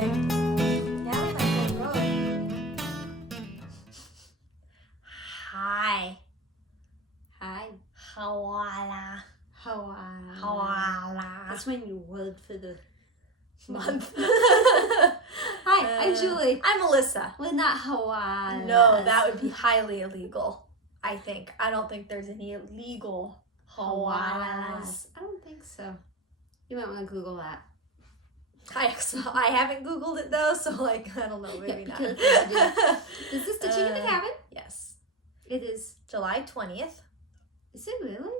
driving down that road. Hi. Hawala. That's when you word for the Month. Hi, I'm Julie. I'm Melissa. We're not Hawala. No, that would be highly illegal, I think. I don't think there's any illegal Hawalas. I don't think so. You might want to Google that. I haven't Googled it though, so I don't know, maybe not. Is this Stitching in the Cabin? Yes. It is. July 20th. Is it really?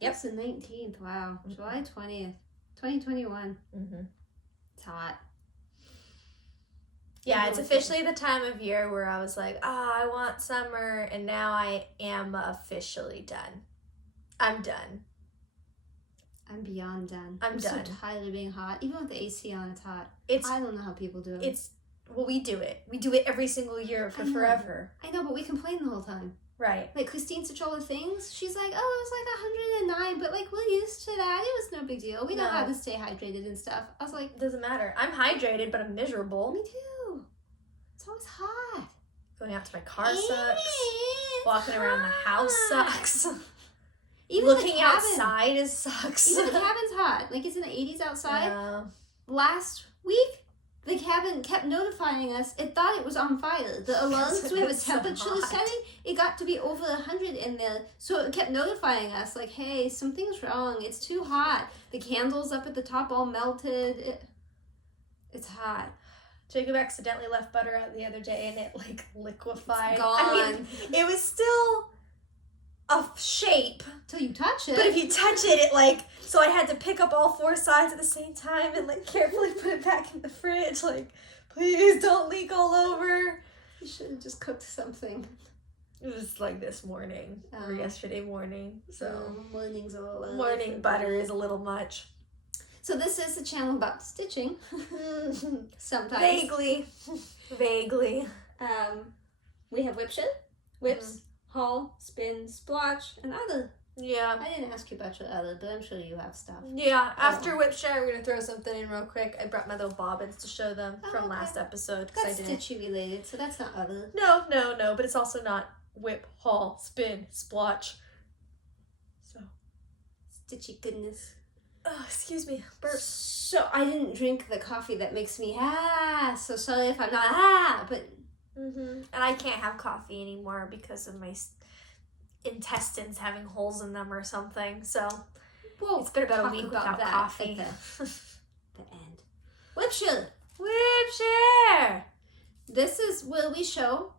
Yep. It's the 19th. Wow. Mm-hmm. July 20th, 2021. Mm-hmm. It's hot. Yeah, it's officially the time of year where I was like, I want summer, and now I am officially done. I'm done. I'm beyond done. I'm done. So tired of being hot. Even with the AC on, it's hot. I don't know how people do it. Well, we do it. We do it every single year for forever. I know, but we complain the whole time. Right. Like Christine Stitch All the Things, she's like, oh, it was like 109, but like we're used to that. It was no big deal. We know how to stay hydrated and stuff. I was like, doesn't matter. I'm hydrated, but I'm miserable. Me too. It's always hot. Going out to my car sucks. Walking around the house sucks. Even looking outside sucks. Even the cabin's hot. Like it's in the 80s outside. Last week, the cabin kept notifying us. It thought it was on fire. The alarms, we have a temperature setting. It got to be over 100 in there. So it kept notifying us like, hey, something's wrong. It's too hot. The candles up at the top all melted. It's hot. Jacob accidentally left butter out the other day and it like liquefied. It's gone. I mean, it was still a shape till you touch it, but if you touch it so I had to pick up all four sides at the same time and like carefully put it back in the fridge, like, please don't leak all over. You should have just cooked something. It was like this morning or yesterday morning, so morning's a little morning butter is a little much. So this is a channel about stitching. Sometimes vaguely we have WIP SHARE, WIPs, haul, spin, splotch, and other. Yeah. I didn't ask you about your other, but I'm sure you have stuff. Yeah. After WIP SHARE, we're going to throw something in real quick. I brought my little bobbins to show them from last episode. That's stitchy related, so that's not other. No, but it's also not WIP, haul, spin, splotch. So. Stitchy goodness. Oh, excuse me. Burp. So I didn't drink the coffee that makes me so sorry if I'm not but... And I can't have coffee anymore because of my intestines having holes in them or something. So it's been about a week without coffee. At the end. WIP SHARE. WIP SHARE. This is where we show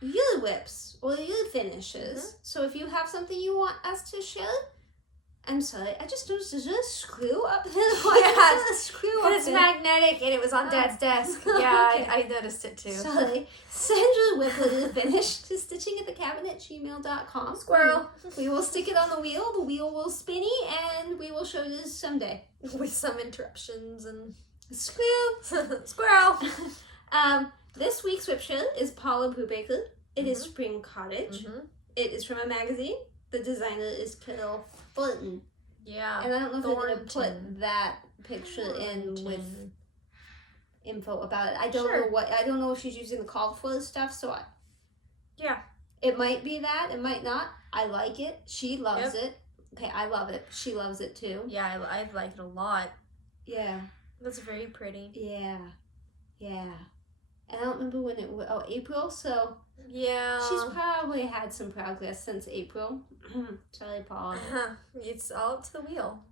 your WIPs or your finishes. So if you have something you want us to share, I'm sorry, I just noticed there's a screw up there. It's magnetic and it was on Dad's desk. Yeah, okay. I noticed it too. Sorry. Send your WIP with the finish to StitchingAtTheCabin@gmail.com. Squirrel. We will stick it on the wheel will spinny, and we will show you someday. With some interruptions and... Squirrel! This week's WIP SHARE is Paula Burbaker. It is Spring Cottage. It is from a magazine. The designer is Carol Thornton. Yeah. And I don't know if they're going to put that picture in with info about it. I don't know if she's using the call for stuff, so it might be that, it might not. I like it. She loves it. Okay, I love it. She loves it too. Yeah, I like it a lot. Yeah. That's very pretty. Yeah. And I don't remember when it was. Oh, April, so... Yeah. She's probably had some progress since April. Sorry, Paula. It's all up to the wheel.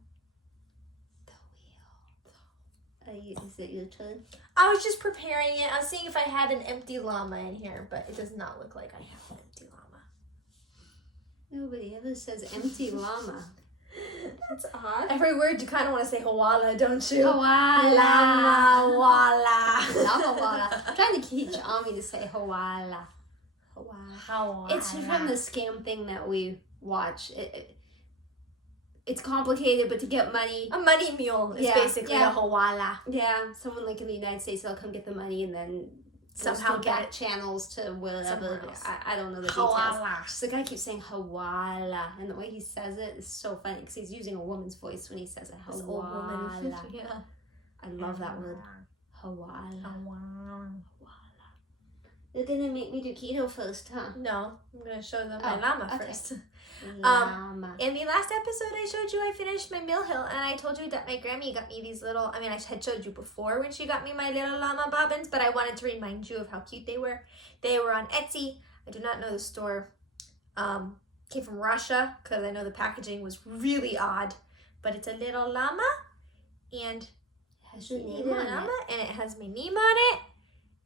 Is it your turn? I was just preparing it. I was seeing if I had an empty llama in here, but it does not look like I have an empty llama. Nobody ever says empty llama. That's odd. Every word you kind of want to say Hawala, don't you? Hawala. Llama, wala. Hawala. I'm trying to teach Ami to say Hawala. Hawala. It's from the scam thing that we watch. It's complicated, but to get money... A money mule is basically a Hawala. Yeah, someone like in the United States, they'll come get the money and then somehow get channels to wherever. I don't know the Hawala. details. The guy keeps saying Hawala, and the way he says it is so funny because he's using a woman's voice when he says it. Hawala. This old woman. Yeah. I love that word. Hawala. You're gonna make me do keto first, huh? No, I'm gonna show them my llama first. Llama. In the last episode I showed you I finished my mill hill, and I told you that my Grammy got me these little, I had showed you before when she got me my little llama bobbins, but I wanted to remind you of how cute they were. They were on Etsy. I do not know the store. Came from Russia, because I know the packaging was really odd, but it's a little llama, and it has your name on it. And it has my name on it,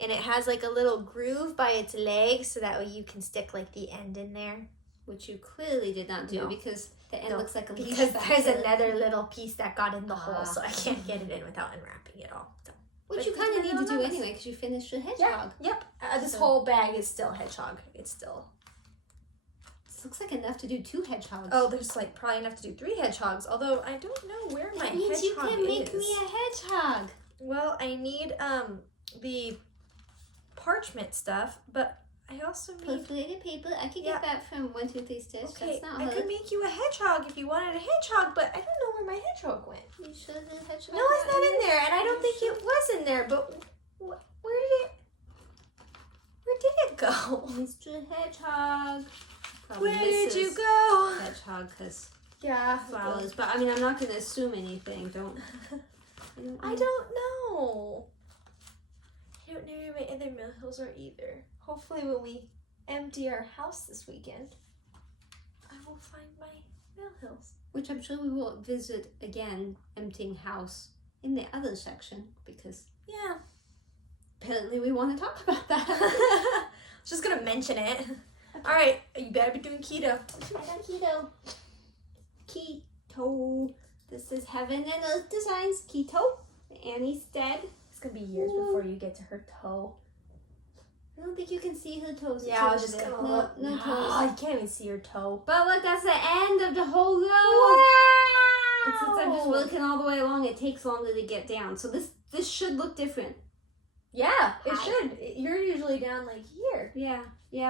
and it has like a little groove by its legs, so that way you can stick like the end in there. Which you clearly did not do, because the end looks like a leash. Because there's another little piece that got in the hole, so I can't get it in without unwrapping it all. So. Which you kind of need to do anyway, because you finished your hedgehog. Yeah. Yep. This whole bag is still hedgehog. It's still... This looks like enough to do 2 hedgehogs. Oh, there's like probably enough to do 3 hedgehogs, although I don't know where my hedgehog is. You can make me a hedgehog. Well, I need the parchment stuff, but I also need... Perforated paper. I could get that from 1, 2, 3 Stitch. Okay, that's not I could make you a hedgehog if you wanted a hedgehog, but I don't know where my hedgehog went. You sure the hedgehog? No, it's not in there, and I don't think it was in there, but where did it go? Mr. Hedgehog. Where did you go? Hedgehog, because flowers. But I'm not going to assume anything. I don't know. I don't know where my other mill hills are either. Hopefully when we empty our house this weekend, I will find my mill hills. Which I'm sure we will visit again, emptying house, in the other section, because apparently we want to talk about that. I was just going to mention it. Okay. All right, you better be doing keto. I got keto. Keto. This is Heaven and Earth Designs Keto. Annie's dead. It's going to be years before you get to her toe. I don't think you can see her toes. Yeah, I was just going to look. No toes. I can't even see her toe. But look, that's the end of the whole row. Wow! And since I'm just working all the way along, it takes longer to get down. So this should look different. Yeah, it should. You're usually down like here. Yeah,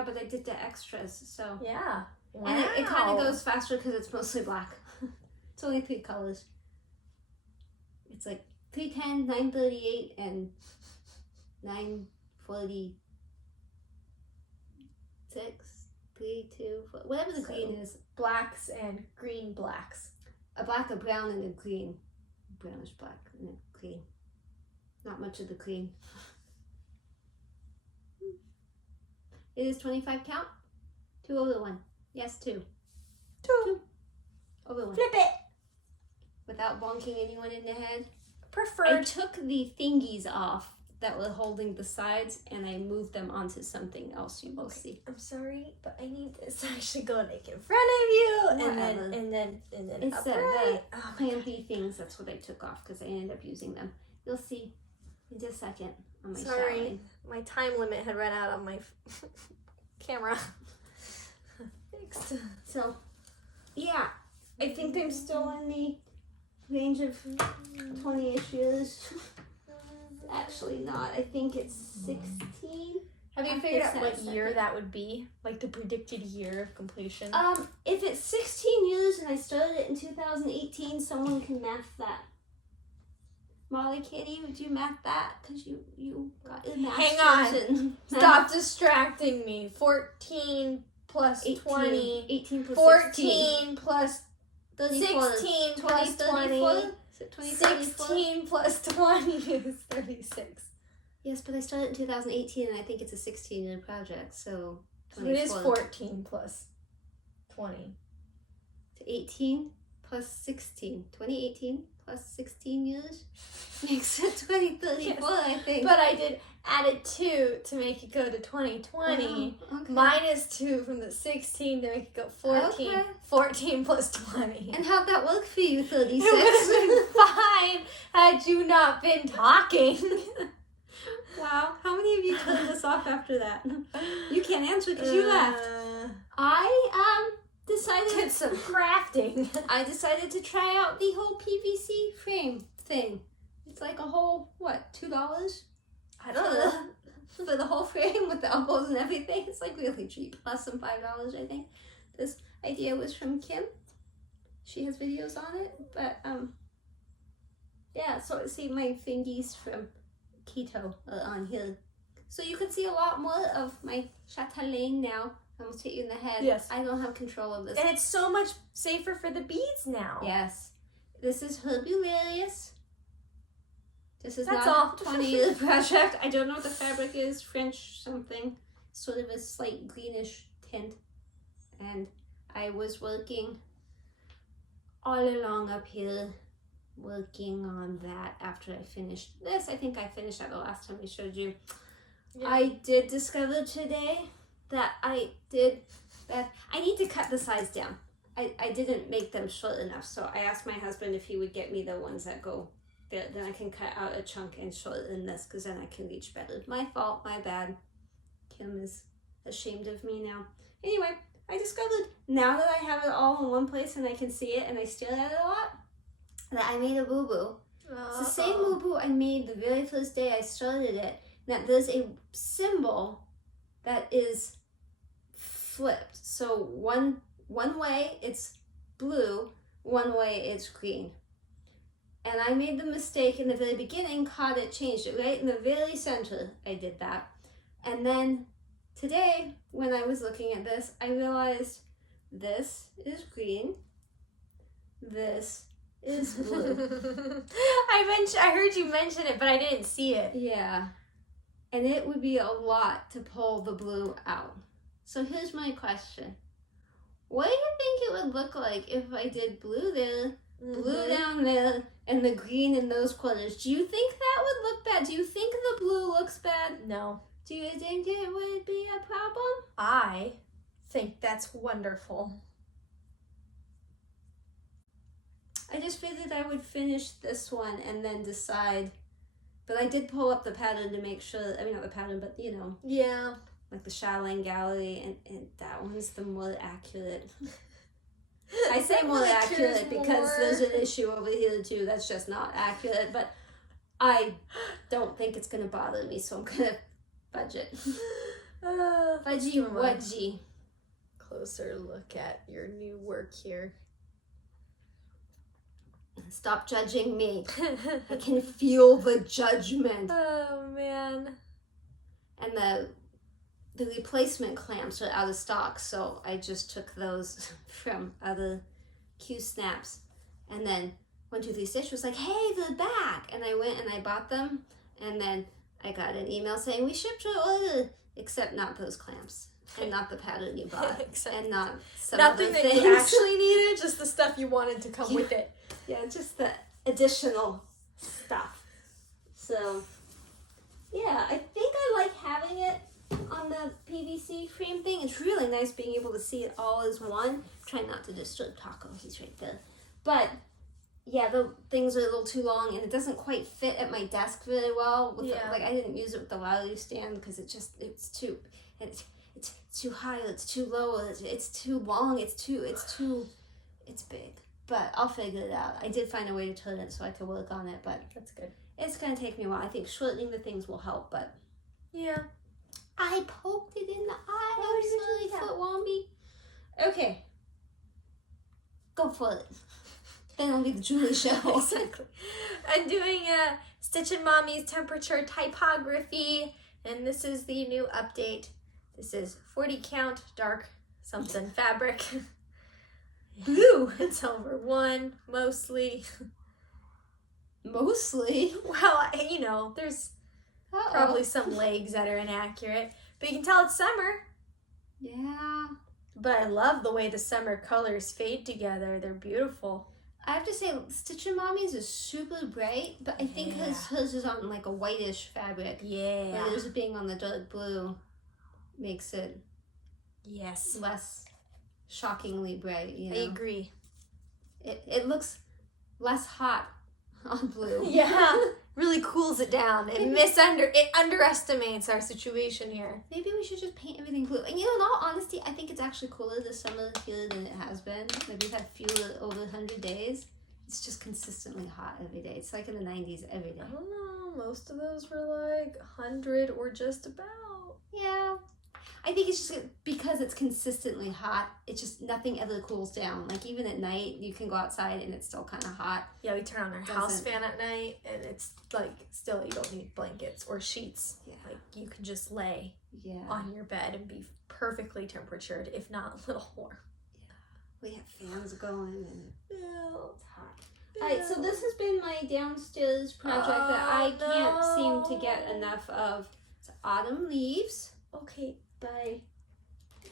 but I did the extras, so. Yeah. Wow. And it kind of goes faster because it's mostly black. It's only 3 colors. It's like 310, 938, and 946, 3, 2, 4, whatever the green is. Blacks and green blacks. A black, a brown, and a green. Brownish black and a green. Not much of the green. It is 25 count. 2 over 1. Yes, 2. 2 over 1. Flip it. Without bonking anyone in the head. Preferred. I took the thingies off that were holding the sides, and I moved them onto something else. You will see. I'm sorry, but I need this to actually go like in front of you, and then it's upright. The planty things. That's what I took off because I ended up using them. You'll see in just a second on my Sorry, my time limit had run out on my camera. Fixed. So, yeah, I think I'm still in the range of 20-ish years. Actually not. I think it's 16. Have you figured out what year that would be? Like the predicted year of completion? If it's 16 years and I started it in 2018, someone can math that. Molly Kitty, would you math that? Because you got your math. Hang on. Stop distracting me. 14 plus 18, 20. 18 plus 14 plus 34, 16 plus 20. 16 plus 20 is 36. Yes, but I started in 2018 and I think it's a 16-year project, so 24. It is 14 plus 20. So 18 plus 16. 2018 plus 16 years makes it 2034, yes. I think. But I did added 2 to make it go to 2020. Oh, okay. Minus 2 from the 16 to make it go 14. Okay. 14 plus 20. And how'd that work for you, 36? It would have been fine had you not been talking. Wow. How many of you turned us off after that? You can't answer because you left. I decided... Did some crafting. I decided to try out the whole PVC frame thing. It's like a whole, what, $2? I don't know. For the whole frame with the elbows and everything. It's like really cheap. Less than $5, I think. This idea was from Kim. She has videos on it. But, yeah, so see my thingies from keto on here. So you can see a lot more of my Chatelaine now. I almost hit you in the head. Yes. I don't have control of this. And it's so much safer for the beads now. Yes. This is Mirabilia. This is That's not all. a 20-year project. I don't know what the fabric is. French something. Sort of a slight greenish tint. And I was working all along up here, working on that after I finished this. I think I finished that the last time I showed you. Yeah. I did discover today that I need to cut the sides down. I didn't make them short enough, so I asked my husband if he would get me the ones that go there. Then I can cut out a chunk and shorten this, because then I can reach better. My fault, my bad. Kim is ashamed of me now. Anyway, I discovered, now that I have it all in one place and I can see it and I stare at it a lot, that I made a boo-boo. It's the same boo-boo I made the very first day I started it. That there's a symbol that is flipped. So one way it's blue, one way it's green. And I made the mistake in the very beginning, Cottage changed it right in the very center. I did that. And then today, when I was looking at this, I realized this is green, this is blue. I heard you mention it, but I didn't see it. Yeah. And it would be a lot to pull the blue out. So here's my question. What do you think it would look like if I did blue there, blue down there, and the green in those corners? Do you think that would look bad? Do you think the blue looks bad? No. Do you think it would be a problem? I think that's wonderful. I just figured I would finish this one and then decide. But I did pull up the pattern to make sure, I mean, not the pattern, but you know. Yeah. Like the Chatelaine gallery, and that one's the more accurate. I say more accurate because there's an issue over here too that's just not accurate, but I don't think it's going to bother me, so I'm going to budget. Fudgy wudgy. Closer look at your new work here. Stop judging me. I can feel the judgment. Oh man. And the replacement clamps are out of stock, so I just took those from other Q snaps. And then 123 Stitch was like, hey, they're back. And I went and I bought them, and then I got an email saying we shipped your order, except not those clamps. And not the pattern you bought. And not some nothing other that things. you actually needed, just the stuff you wanted to come with it. Yeah, just the additional stuff. So, yeah, I think I like having it on the PVC frame thing. It's really nice being able to see it all as one. Try not to disturb Taco, he's right there. But, yeah, the things are a little too long, and it doesn't quite fit at my desk very well. With I didn't use it with the ladder stand because it's too high, it's too low, it's too long, it's big. But I'll figure it out. I did find a way to turn it so I could work on it, but that's good. It's going to take me a while. I think shortening the things will help, but yeah. I poked it in the eye. I'm sorry, foot womby. Okay. Go for it. Then it'll be the Julie show. Exactly. I'm doing a Stitchin' Mommy's temperature typography, and this is the new update. This is 40 count dark something fabric. Blue. It's over 1 mostly. Mostly? Well, you know, there's probably some legs that are inaccurate, but you can tell it's summer. Yeah. But I love the way the summer colors fade together. They're beautiful. I have to say, Stitchin' Mommy's is super bright, but I think hers is on like a whitish fabric. Yeah. Whereas being on the dark blue makes it less shockingly bright. You know? I agree. It looks less hot on blue. Yeah. Really cools it down. It underestimates our situation here. Maybe we should just paint everything blue. And you know, in all honesty, I think it's actually cooler this summer here than it has been. Like we've had fewer over 100 days. It's just consistently hot every day. It's like in the 90s every day. I don't know. Most of those were like 100 or just about. Yeah. I think it's just because it's consistently hot. It's just nothing ever cools down. Like even at night, you can go outside and it's still kind of hot. Yeah, we turn on our house fan at night, and it's like still you don't need blankets or sheets. Yeah, like you can just lay on your bed and be perfectly temperatured, if not a little warm. Yeah, we have fans going and it's hot. Alright, so this has been my downstairs project that I can't seem to get enough of. It's Autumn Leaves. Okay.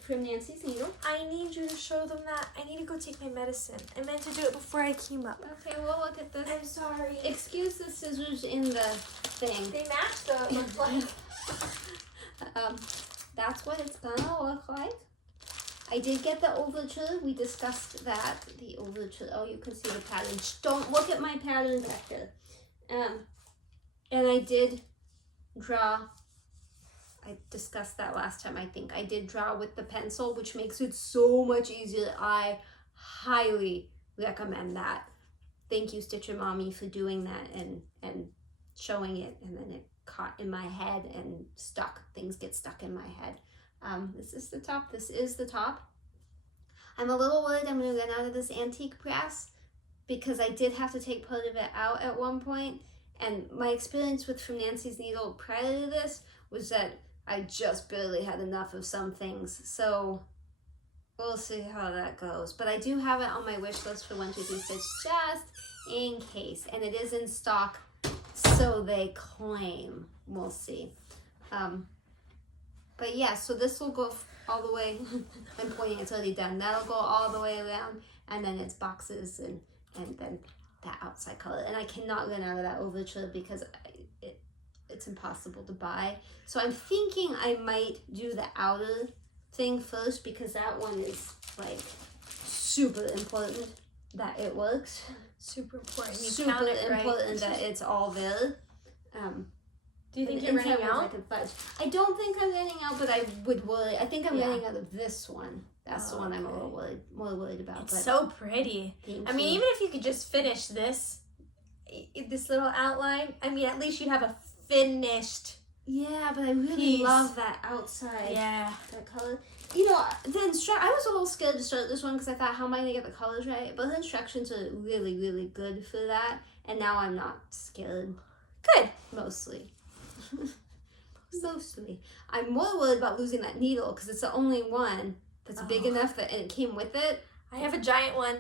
From Nancy's Needle. I need you to show them that. I need to go take my medicine. I meant to do it before I came up. Okay, we'll look at this. I'm sorry. Excuse the scissors in the thing. They match though, it looks like. That's what it's gonna look like. I did get the overture. We discussed that. The overture. Oh, you can see the pattern. Don't look at my pattern back here. And I did draw. I discussed that last time, I think. I did draw with the pencil, which makes it so much easier. I highly recommend that. Thank you, Stitcher Mommy, for doing that and showing it. And then it caught in my head and stuck. Things get stuck in my head. This is the top. This is the top. I'm a little worried I'm going to run out of this antique press because I did have to take part of it out at one point. And my experience with From Nancy's Needle prior to this was that I just barely had enough of some things. So we'll see how that goes. But I do have it on my wish list for 1, 2, 3 Stitch just in case. And it is in stock, so they claim. We'll see. But yeah, so this will go all the way. I'm pointing, it's already done. That'll go all the way around. And then it's boxes and then that outside color. And I cannot run out of that overture because it's impossible to buy. So I'm thinking I might do the outer thing first because that one is like super important that it works. Super important. You Super count it important right. that it's all there. Do you think you're running out? I don't think I'm running out, but I would worry. I think I'm running out of this one. That's the one I'm a little more worried about. It's so pretty. I mean, even if you could just finish this little outline, I mean, at least you'd have a finished. Yeah, but I really love that outside. Yeah. That color. You know, I was a little scared to start this one because I thought, how am I going to get the colors right? But the instructions are really, really good for that. And now I'm not scared. Good. Mostly. Mostly. I'm more worried about losing that needle because it's the only one that's big enough that and it came with it. I have a giant one.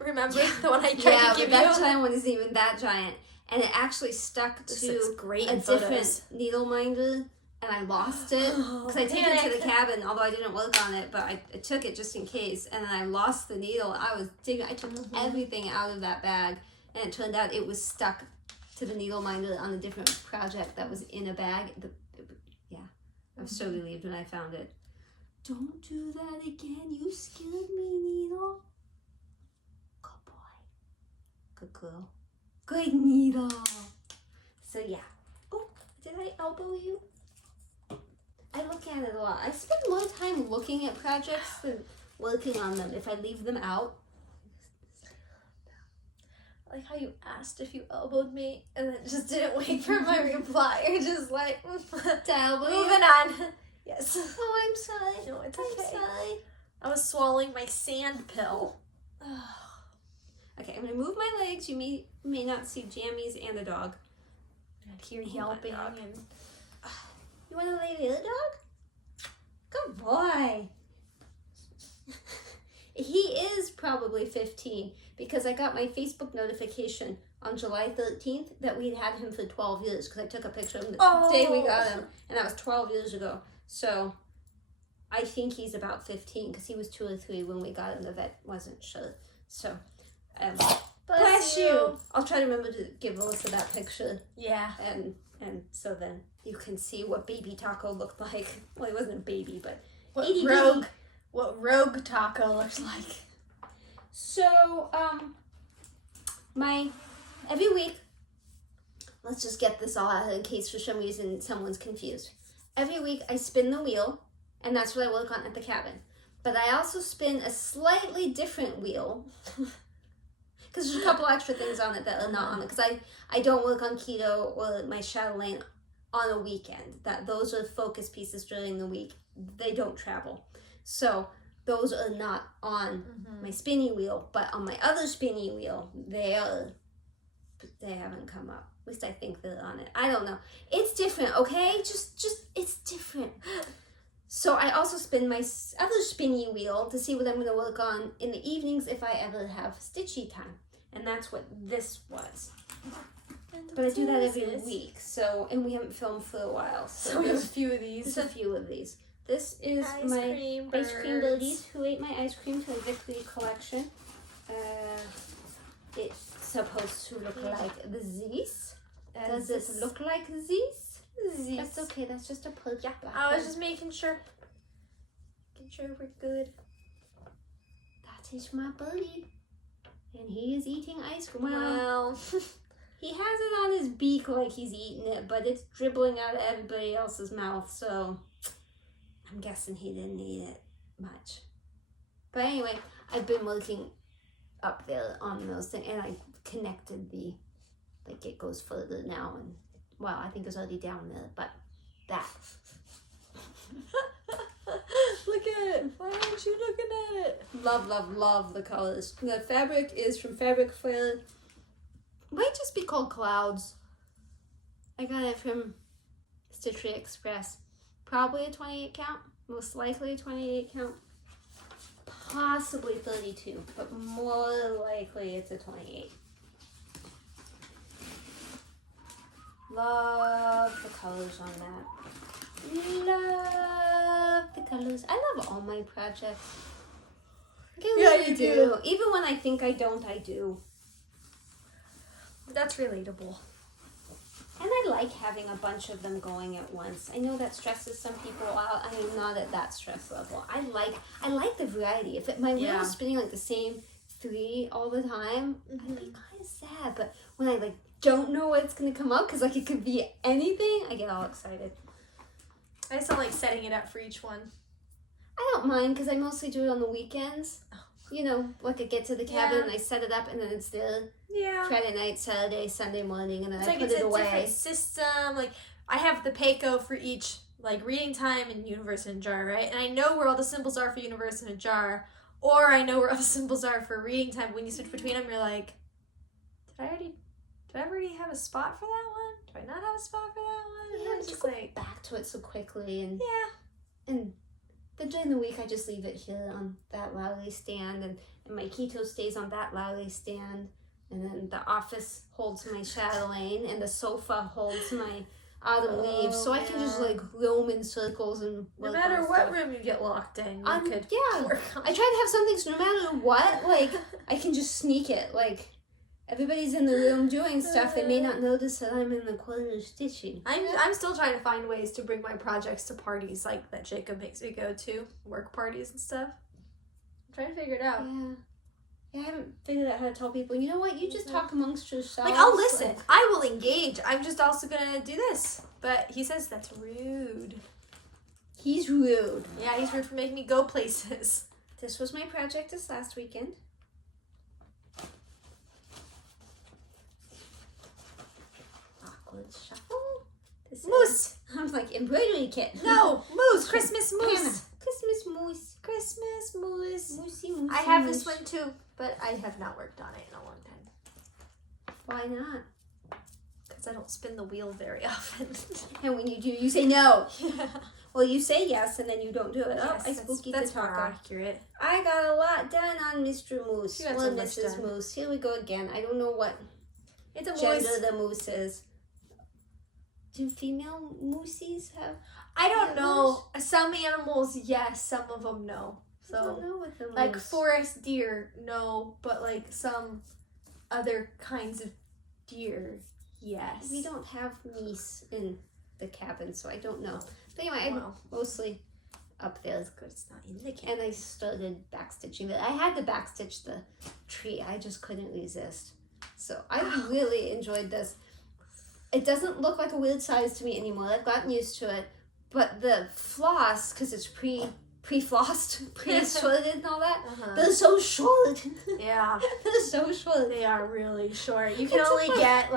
Remember the one I tried to give you? Yeah, but that giant one isn't even that giant. And it actually stuck to a different needle minder, and I lost it because I took it to the cabin, although I didn't work on it, but I took it just in case, and then I lost the needle. I took everything out of that bag, and it turned out it was stuck to the needle minder on a different project that was in a bag. I was so relieved when I found it. Don't do that again. You scared me, needle. Good boy. Good girl. Good needle. So yeah. Oh, did I elbow you? I look at it a lot. I spend more time looking at projects than working on them if I leave them out. I like how you asked if you elbowed me and then just didn't wait for my reply. You're just like, To elbow you? moving on. Yes. Oh, I'm sorry. No, it's I'm okay. sorry. I was swallowing my sand pill. Okay, I'm gonna move my legs. You may not see Jammies and the dog. I hear yelping and. You want to lay the other dog? Good boy. He is probably 15 because I got my Facebook notification on July 13th that we'd had him for 12 years because I took a picture of him the day we got him, and that was 12 years ago. So I think he's about 15 because he was 2 or 3 when we got him. The vet wasn't sure. So bless you. I'll try to remember to give Alyssa that picture. Yeah. And so then you can see what baby Taco looked like. Well, he wasn't a baby, but what rogue Taco looks like. So, every week, let's just get this all out in case for some reason someone's confused. Every week I spin the wheel, and that's what I work on at the cabin. But I also spin a slightly different wheel, because there's a couple extra things on it that are not on it, because I don't work on keto or my Chatelaine on a weekend. That those are focus pieces during the week. They don't travel. So those are not on my spinning wheel, but on my other spinning wheel, they haven't come up. At least I think they're on it. I don't know. It's different, okay? Just it's different. So I also spin my other spinning wheel to see what I'm going to work on in the evenings if I ever have stitchy time. And that's what this was. But I do that every week. So, and we haven't filmed for a while. So we have a few of these. Just a few of these. This is my ice cream birdies who ate my ice cream to the victory collection. It's supposed to look like this. Does it look like this? That's okay. That's just a perk. Yeah, I was just making sure. Making sure we're good. That is my birdie. And he is eating ice cream. Well, he has it on his beak like he's eating it, but it's dribbling out of everybody else's mouth, so I'm guessing he didn't eat it much. But anyway, I've been working up there on those things, and I connected like it goes further now, and well, I think it's already down there, but that. Look at it. Why aren't you looking at it? Love, love, love the colors. The fabric is from Fabric Fair. Might just be called Clouds. I got it from Stitchery Express. Probably a 28 count. Most likely a 28 count. Possibly 32, but more likely it's a 28. Love the colors on that. Love the colors. I love all my projects. I really do. Even when I think I don't, I do. That's relatable. And I like having a bunch of them going at once. I know that stresses some people out. I am not at that stress level. I like the variety. If my wheel is spinning like the same 3 all the time, I'd be kind of sad. But when I don't know what's gonna come up, because it could be anything, I get all excited. I just don't like setting it up for each one. I don't mind because I mostly do it on the weekends. You know, I get to the cabin and I set it up and then it's there. Yeah. Friday night, Saturday, Sunday morning, and then it's I put it away. It's a different system. Like, I have the Payco for each, reading time and universe in a jar, right? And I know where all the symbols are for universe in a jar, or I know where all the symbols are for reading time. When you switch between them, you're like, did I already have a spot for that one? Do I not have a spot for that one? Yeah, but you go back to it so quickly, and and then during the week I just leave it here on that Lowry stand, and my keto stays on that Lowry stand, and then the office holds my Chatelaine, and the sofa holds my autumn leaves, so I can just roam in circles and no matter what room you get locked in, you could work on. I try to have something so no matter what, I can just sneak it. Everybody's in the room doing stuff. They may not notice that I'm in the corner stitching. I'm still trying to find ways to bring my projects to parties that Jacob makes me go to, work parties and stuff. I'm trying to figure it out. Yeah, I haven't figured out how to tell people, you know what, you just talk amongst yourselves. I'll listen. I will engage. I'm just also going to do this. But he says that's rude. He's rude. Yeah, he's rude for making me go places. This was my project this last weekend. Shuffle. Moose. I'm embroidery kit. No, moose. Christmas moose. Hannah. Christmas moose. Christmas moose. Moosey. I have this one too, but I have not worked on it in a long time. Why not? Because I don't spin the wheel very often. And when you do, you say no. Yeah. Well, you say yes, and then you don't do it. Yes, I spooky that's the talker. more accurate. I got a lot done on Mr. Moose. You got Or so much Mrs. done. Moose. Here we go again. I don't know what It's a gender moose. the moose is. Do female moosies have? I don't know. Some animals, yes. Some of them, no. I don't know what the Like moose. forest deer, no. But some other kinds of deer, yes. We don't have meese in the cabin, so I don't know. But anyway, I'm mostly up there. That's good. It's not in the cabin. And I started backstitching it. I had to backstitch the tree. I just couldn't resist. So I really enjoyed this. It doesn't look like a weird size to me anymore. I've gotten used to it. But the floss, because it's pre-flossed, pre-sorted and all that, they're so short. Yeah. They're so short. They are really short. You can only get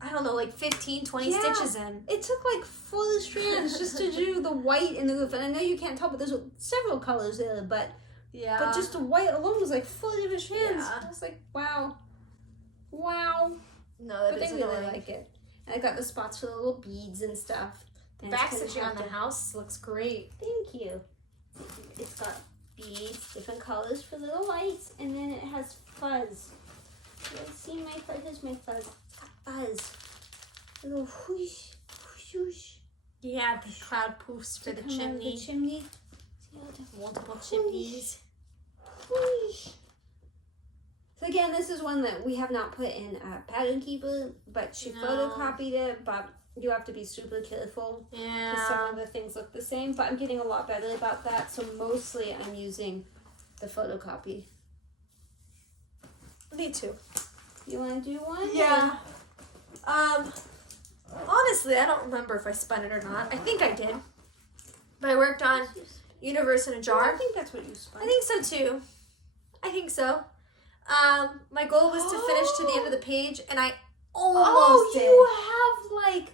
I don't know, like 15, 20 Yeah. stitches in. It took like 40 strands just to do the white in the roof. And I know you can't tell, but there's several colors there, but just the white alone was like 40 different strands. Yeah. I was like, wow. Wow. No, that But is they really annoying. like it. And I got the spots for the little beads and stuff. The And it's back gonna stitching on have the to- house looks great. Thank you. It's got beads, different colors for little lights, and then it has fuzz. You guys see my fuzz? Here's my fuzz. It's got fuzz. Little whoosh, whoosh, whoosh. Yeah, the cloud poofs for to the come out of chimney. The chimney. See how the Multiple chimneys. whoosh. So again, this is one that we have not put in a pattern keeper, but she No. photocopied it, but you have to be super careful. Because some Yeah. of the things look the same, but I'm getting a lot better about that. So mostly I'm using the photocopy. Me too. You want to do one? Yeah. Honestly, I don't remember if I spun it or not. I think I did. But I worked on Universe in a I Jar. think that's what you spun. I think so too. I think so. My goal was to finish to the end of the page, and I almost did. You have like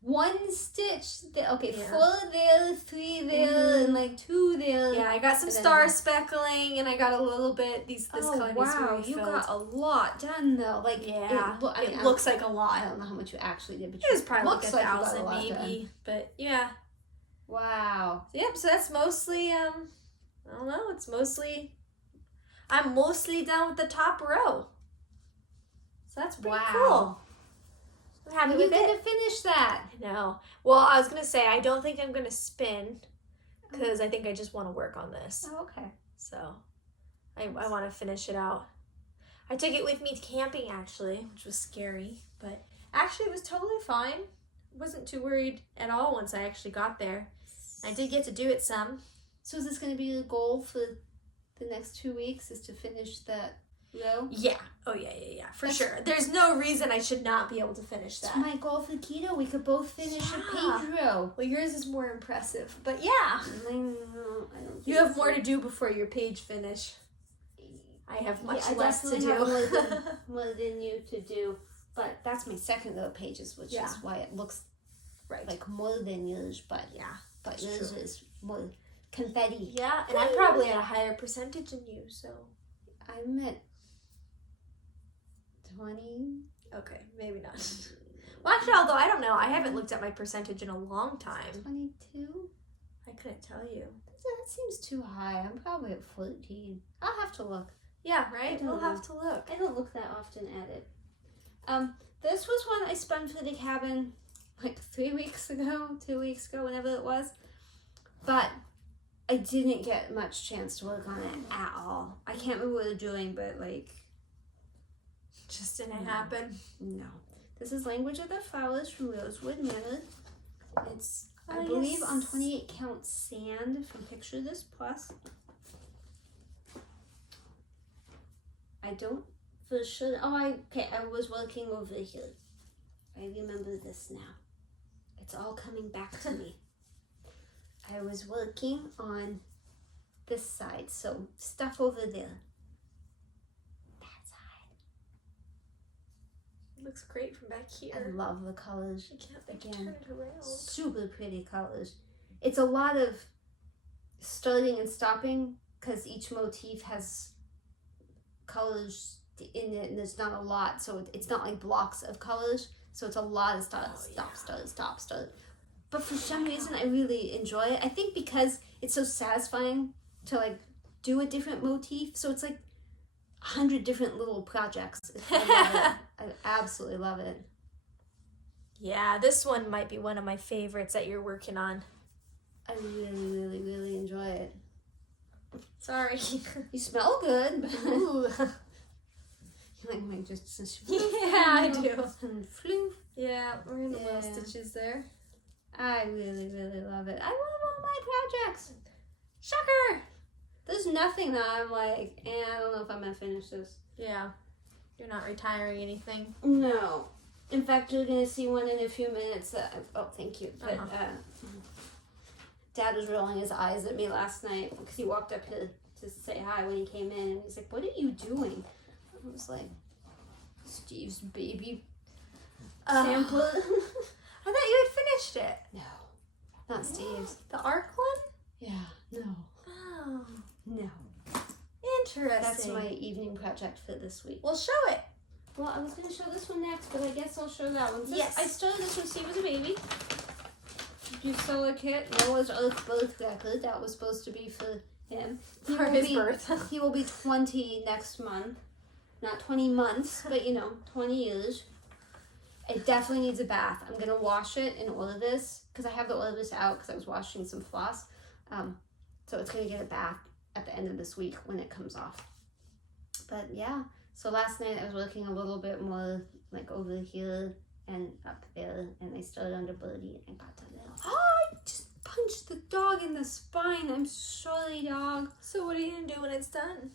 one stitch there. Okay, Yeah. 4 there, 3 there, and like 2 there. Yeah, I got some And then- star speckling, and I got a little bit. This color needs to be wow, you refilled. got a lot done though. Like Yeah, I mean, it looks like a I lot. don't know how much you actually did, but It was probably like looks 1,000 you got a lot maybe, done. but yeah. Wow. Yep, so that's mostly, I don't know, I'm mostly done with the top row. So that's pretty cool. I'm happy You're with it. gonna finish that. No. Well, I was going to say, I don't think I'm going to spin because I think I just want to work on this. Oh, okay. So I want to finish it out. I took it with me camping actually, which was scary, but actually it was totally fine. Wasn't too worried at all once I actually got there. I did get to do it some. So is this going to be the goal for the next 2 weeks? Is to finish that row? Yeah. Oh yeah, for sure. There's no reason I should not be able to finish That's that. my goal for keto. We could both finish a page row. Well, yours is more impressive, but yeah. I don't You think have more so. to do before your page finish. I have much I less to definitely have do. more than you to do. But that's my second row of pages, which Yeah. is why it looks Right. like more than yours. But Yeah. but that's yours true. is more confetti. Yeah, and I'm probably at a higher percentage than you, so. I'm at 20. Okay, maybe not. Well, actually, although I don't know, I haven't looked at my percentage in a long time. 22. I couldn't tell you. That seems too high. I'm probably at 14. I'll have to look. Yeah, right? I don't We'll know. have to look. I don't look that often at it. This was one I spun for the cabin like 3 weeks ago, 2 weeks ago, whenever it was. But I didn't get much chance to work on it at all. I can't remember what we were doing, but like, Just didn't happen. no. This is Language of the Flowers from Rosewood Manor. It's, I Oh, believe, yes. on 28 count sand from Picture This Plus. I don't for sure. I was working over here. I remember this now. It's all coming back to me. I was working on this side, so stuff over there. That side. It looks great from back I here. love the colors. I can't think Again. turn it around. Super pretty colors. It's a lot of starting and stopping because each motif has colors in it and there's not a lot, so it's not like blocks of colors, so it's a lot of start, stop. But for some reason I really enjoy it. I think because it's so satisfying to like do a different motif, so it's like 100 different little projects. I love it. I absolutely love it. Yeah, this one might be one of my favorites that you're working on. I really enjoy it. Sorry. You smell good. But Ooh. like just Yeah, I do. And floof. Yeah, we're in the little Yeah. stitches there. I really love it. I love all my projects. Shocker! There's nothing that I'm like, I don't know if I'm gonna finish this. Yeah. You're not retiring anything. No. In fact, you're gonna see one in a few minutes. Oh, thank you. But Dad was rolling his eyes at me last night because he walked up to say hi when he came in, and he's like, "What are you doing?" I was like, "Steve's baby." sample it. I thought you had finished it. No, not Steve's. The arc one? Yeah, no. Oh, No. interesting. That's my evening project for this week. Well, show it. Well, I was going to show this one next, but I guess I'll show that one. Yes. I started this when Steve was a baby. Drusilla kit, Noah's Earth birth record. That was supposed to be for him. For his birth. He will be 20 next month. Not 20 months, but 20 years. It definitely needs a bath. I'm going to wash it and order this, because I have to order this out because I was washing some floss. So it's going to get a bath at the end of this week when it comes off. But yeah, so last night I was working a little bit more like over here and up there, and I started under Birdie and I got to little. Oh, I just punched the dog in the spine. I'm sorry, dog. So what are you going to do when it's done?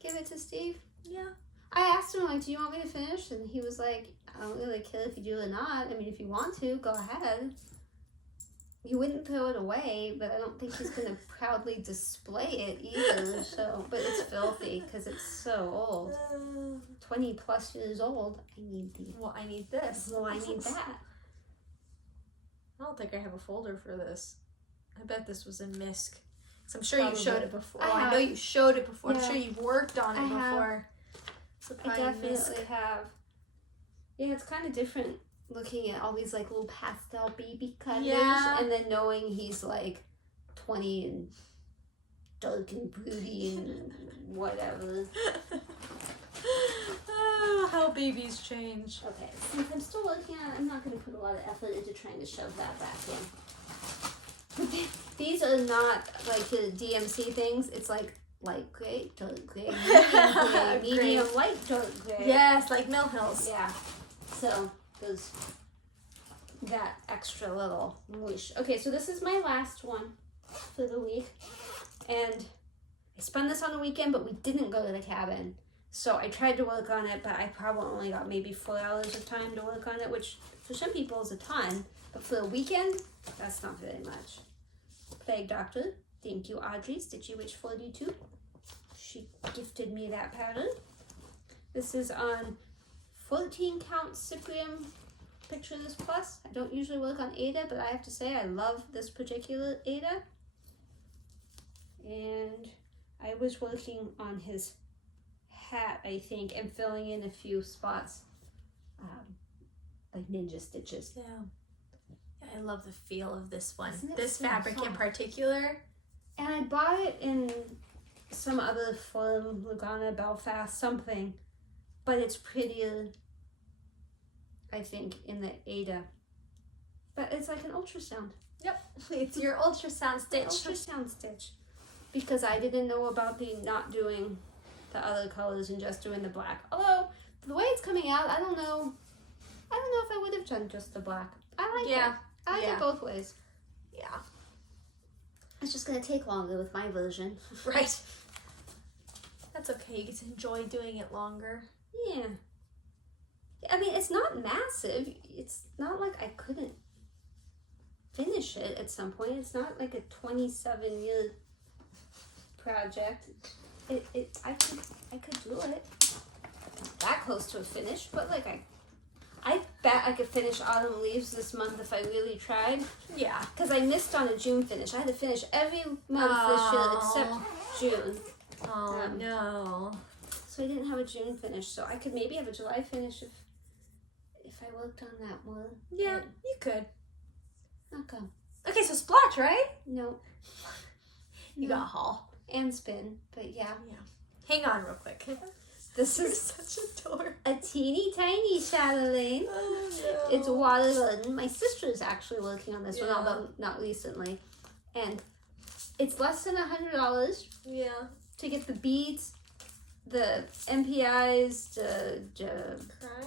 Give it to Steve. Yeah. I asked him, like, do you want me to finish? And he was like, I don't really care if you do or not. I mean, if you want to, go ahead. He wouldn't throw it away, but I don't think he's going to proudly display it either. So, but it's filthy because it's so old. 20 plus years old. I need these. Well, I need this. Well, I need that. I don't think I have a folder for this. I bet this was in MISC. So I'm sure Probably. you showed it before. I know you showed it before. Yeah. I'm sure you've worked on it I have. before. So I probably definitely MISC. have. Yeah, it's kind of different looking at all these like little pastel baby cutters, Yeah. and then knowing he's like 20 and dark and broody and whatever. Oh, how babies change. Okay, since I'm still working on it, I'm not going to put a lot of effort into trying to shove that back in. These are not like the DMC things. It's like light gray, dark gray, medium light, dark gray. Yes, like Mill Hills. Yeah. So there's that extra little whoosh. Okay, so this is my last one for the week. And I spun this on the weekend, but we didn't go to the cabin. So I tried to work on it, but I probably only got maybe 4 hours of time to work on it, which for some people is a ton. But for the weekend, that's not very much. Plague Doctor. Thank you, Audrey. StitchingAtTheCabin. She gifted me that pattern. This is on 14 count Cyprium Picture This Plus. I don't usually work on Ada, but I have to say I love this particular Ada. And I was working on his hat, I think, and filling in a few spots, like ninja stitches. Yeah. I love the feel of this one. Isn't it This so fabric in soft? particular. And I bought it in some other form, Lugana, Belfast, something, but it's prettier, I think, in the Ada. But it's like an ultrasound. Yep. It's your ultrasound stitch. Ultrasound stitch. Because I didn't know about the not doing the other colors and just doing the black. Although, the way it's coming out, I don't know if I would have done just the black. I like it. I like it both ways. Yeah. It's just going to take longer with my version. Right. That's okay. You get to enjoy doing it longer. Yeah. I mean, it's not massive. It's not like I couldn't finish it at some point. It's not like a 27-year project. I could do it. Not that close to a finish, but like I bet I could finish Autumn Leaves this month if I really tried. Yeah. Because I missed on a June finish. I had to finish every month this year except June. Oh, no. So I didn't have a June finish. So I could maybe have a July finish if I worked on that more. Yeah, you could. Okay. Okay, so splotch, right? No. You got haul. And spin, but yeah. Hang on real quick. This You're is such a dork. a teeny tiny Chatelaine. Oh, no. It's watermelon. My sister's actually working on this one, Yeah. although not recently. And it's less than $100 Yeah. to get the beads, the MPIs, the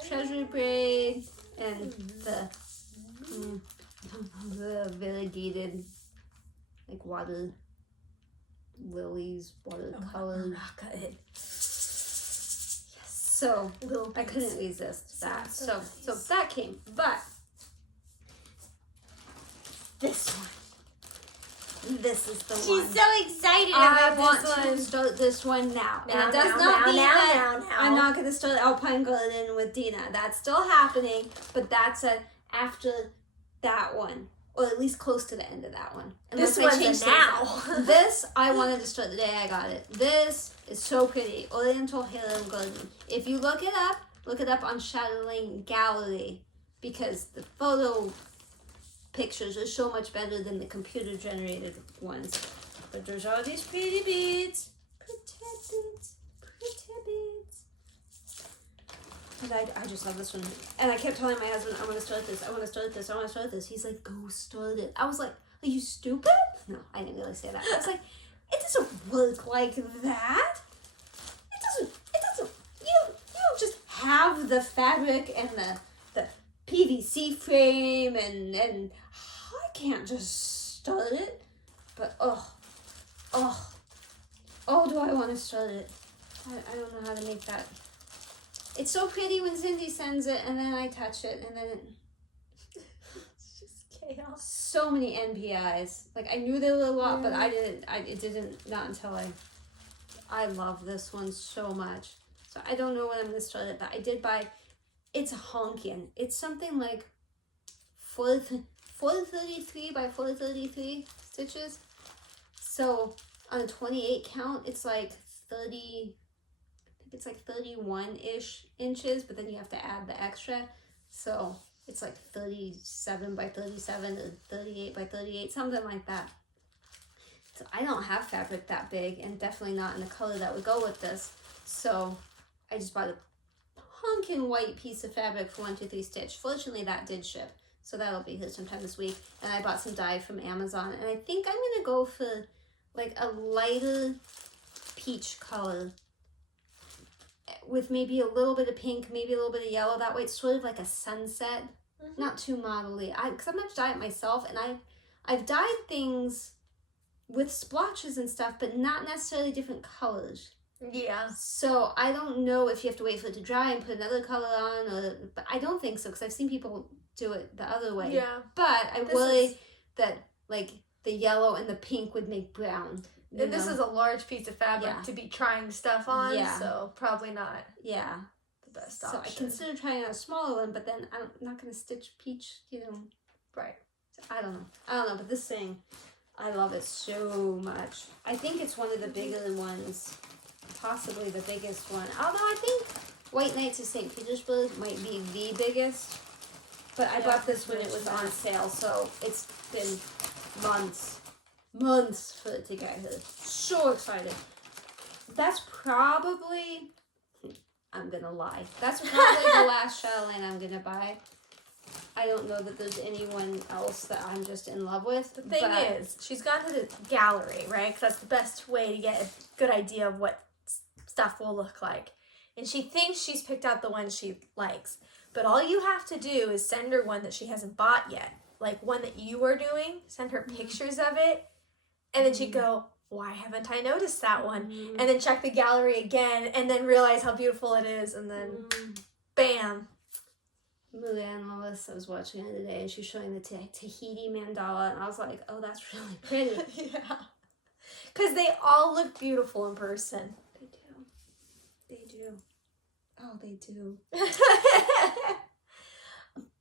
treasury braid, and the variegated, like water lilies, watercolors. So I couldn't resist that. So that came. But this one. this is the one. She's so excited I about want this to one. start this one now. Now, And it does now, not now, mean now, that now. I'm not going to start Alpine Garden with Dina. That's still happening, but that's after that one. Or at least close to the end of that one. This Unless I one's change a things now. up. This, I wanted to start the day I got it. This is so pretty. Oriental Harem Garden. If you look it up on Chatelaine Gallery. Because the photo pictures are so much better than the computer generated ones. But there's all these pretty beads. Pretty beads. Pretty beads. And I just love this one. And I kept telling my husband, I want to start this, I want to start this, I want to start this. He's like, go start it. I was like, are you stupid? No, I didn't really say that. I was like, it doesn't work like that. It doesn't, you don't just have the fabric and the PVC frame and I can't just start it. But, do I want to start it. I don't know how to make that. It's so pretty when Cindy sends it and then I touch it and then It's just chaos. so many NPIs. Like I knew there were a lot, but it didn't, not until I love this one so much. So I don't know when I'm going to start it, but I did buy, it's a honkin'. It's something like 433 by 433 stitches. So on a 28 count, it's like 30, it's like 31-ish inches, but then you have to add the extra. So it's like 37 by 37 or 38 by 38, something like that. So I don't have fabric that big and definitely not in the color that would go with this. So I just bought a honkin' white piece of fabric for 123 Stitch. Fortunately, that did ship. So that'll be here sometime this week. And I bought some dye from Amazon. And I think I'm going to go for like a lighter peach color with maybe a little bit of pink, maybe a little bit of yellow. That way it's sort of like a sunset, not too modelly. Because I'm going to dye it myself, and I've dyed things with splotches and stuff, but not necessarily different colors. Yeah. So I don't know if you have to wait for it to dry and put another color on, but I don't think so because I've seen people do it the other way. Yeah. But I worry that like the yellow and the pink would make brown. And this is a large piece of fabric to be trying stuff on, so probably not the best option. So I considered trying out a smaller one, but then I'm not going to stitch peach, Right. So I don't know, but this thing, I love it so much. I think it's one of the bigger ones, possibly the biggest one. Although I think White Nights of St. Petersburg might be the biggest. But I bought this when it was on sale, so it's been months for it to get here. So excited. That's probably, I'm gonna lie, that's probably the last Chatelaine I'm gonna buy. I don't know that there's anyone else that I'm just in love with. The thing is, she's gone to the gallery, right? Because that's the best way to get a good idea of what stuff will look like. And she thinks she's picked out the one she likes. But all you have to do is send her one that she hasn't bought yet. Like one that you are doing. Send her pictures of it. And then she'd go, why haven't I noticed that one? And then check the gallery again. And then realize how beautiful it is. And then, bam. Mulan Wallace, I was watching it today, and she's showing the Tahiti Mandala. And I was like, oh, that's really pretty. Yeah. Because they all look beautiful in person. They do. They do. Oh, they do.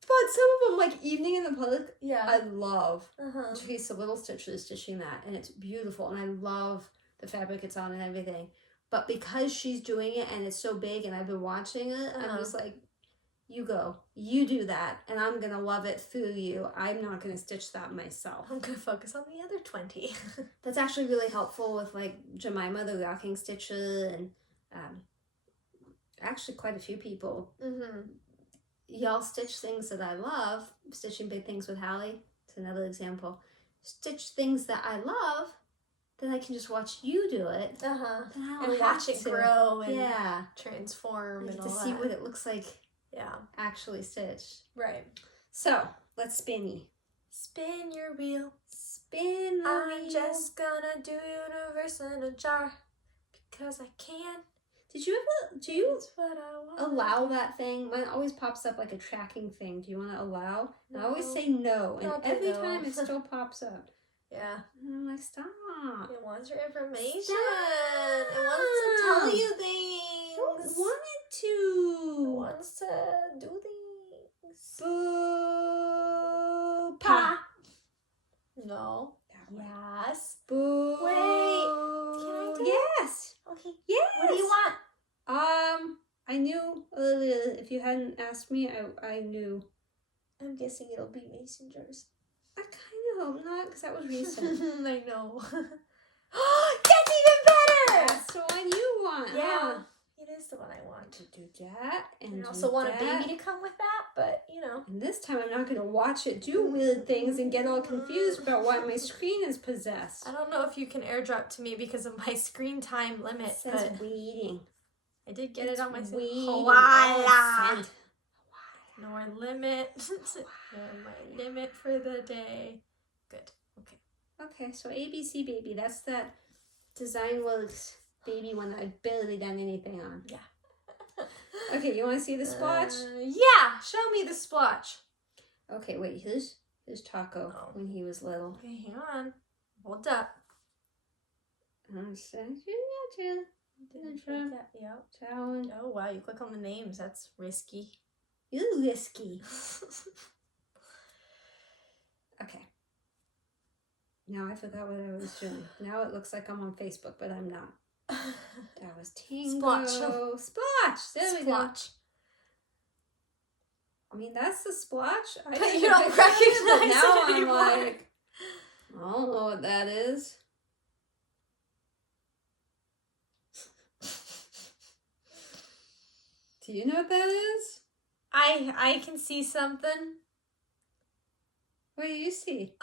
But some of them, like Evening in the Park, I love. Teresa Little Stitch is stitching that, and it's beautiful, and I love the fabric it's on and everything. But because she's doing it, and it's so big, and I've been watching it, I'm just like, you go. You do that, and I'm going to love it through you. I'm not going to stitch that myself. I'm going to focus on the other 20. That's actually really helpful with, like, Jemima, the rocking stitcher, and actually quite a few people. Y'all stitch things that I love. Stitching Big Things with Hallie. It's another example. Stitch things that I love, then I can just watch you do it. And watch it grow and transform and all to see what it looks like. Yeah. Actually stitched. Right. So, let's spinny. Spin your wheel. Spin the wheel. I'm just gonna do universe in a jar because I can. Do you allow that thing? Mine always pops up like a tracking thing. Do you want to allow? No. I always say no, and every time it still pops up. Yeah. And I'm like, stop. It wants your information. Stop. It wants to tell you things. I don't want it to. It wants to do things. Boo. Pa. Pa. No. Yes. Boo. Wait. Can I do it? Yes. Okay. Yes. What do you want? I knew if you hadn't asked me, I knew. I'm guessing it'll be mason jars. I kind of hope not, because that was recent. I know. That's even better! That's the one you want. Yeah. Huh? It is the one I want. To do that, and I also want a baby to come with that, but you know. And this time I'm not going to watch it do weird things and get all confused about why my screen is possessed. I don't know if you can airdrop to me because of my screen time limit. It says waiting. I did get it on my Hawala. No more limit. No my limit for the day. Good. Okay. Okay, so ABC Baby. That's that Design Works baby one that I've barely done anything on. Yeah. Okay, you want to see the splotch? Yeah. Show me the splotch. Okay, wait. Here's Taco when he was little. Okay, hang on. Hold up. Yep. Oh wow, you click on the names. That's risky. You're risky. Okay. Now I forgot what I was doing. Now it looks like I'm on Facebook, but I'm not. That was Tango. Splotch. Splotch. There we go. Splotch. I mean, that's the splotch. But you don't recognize it now. it anymore. I'm like, I don't know what that is. Do you know what that is? I can see something. What do you see?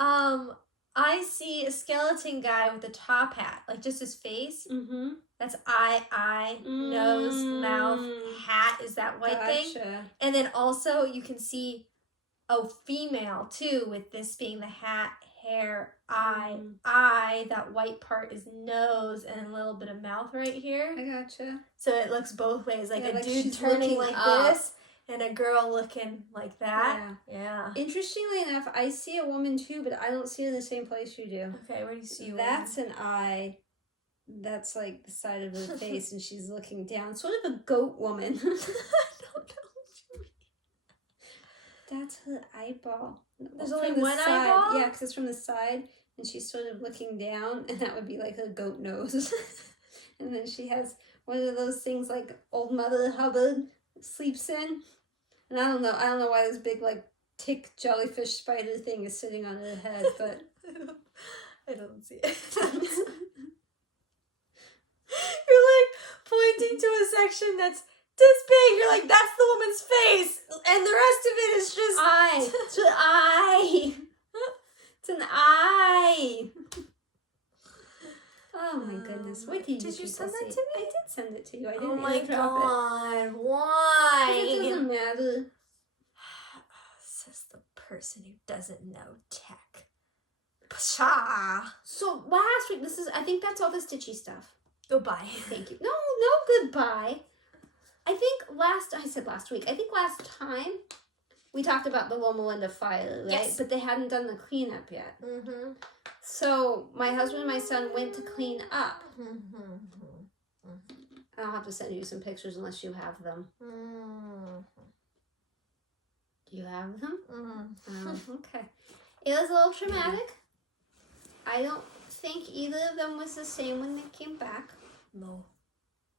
I see a skeleton guy with a top hat, like just his face. Mm-hmm. That's eye, nose, mouth, hat is that white thing. And then also you can see a female too, with this being the hat, hair, eye. That white part is nose and a little bit of mouth right here. I gotcha. So it looks both ways, like a like dude turning like this and a girl looking like that. Yeah. Interestingly enough, I see a woman too, but I don't see her in the same place you do. Okay, where do you see That's an eye. That's like the side of her face, and she's looking down. Sort of a goat woman. I don't know what you mean. That's her eyeball. There's From only the one side. eyeball? Yeah, because it's from the side, and she's sort of looking down, and that would be like her goat nose. And then she has one of those things like old Mother Hubbard sleeps in. And I don't know why this big like tick jellyfish spider thing is sitting on her head, but I don't see it. You're like pointing to a section that's this big. You're like, that's the woman's face, and the rest of it is just eye. It's an eye. It's an eye. Oh my goodness! What did you send that see? to me? I did send it to you. I didn't. Oh my airdrop god! Why? It doesn't matter. Says the person who doesn't know tech. Psha! So last week, I think that's all the stitchy stuff. Goodbye. Thank you. No, goodbye. I said last week. I think last time we talked about the Loma Linda fire, right? Yes. But they hadn't done the cleanup yet. Mm-hmm. So my husband and my son went to clean up. Mm-hmm. I'll have to send you some pictures unless you have them. Mm-hmm. Do you have them? Mm-hmm. Oh, okay. It was a little traumatic. I don't think either of them was the same when they came back. No.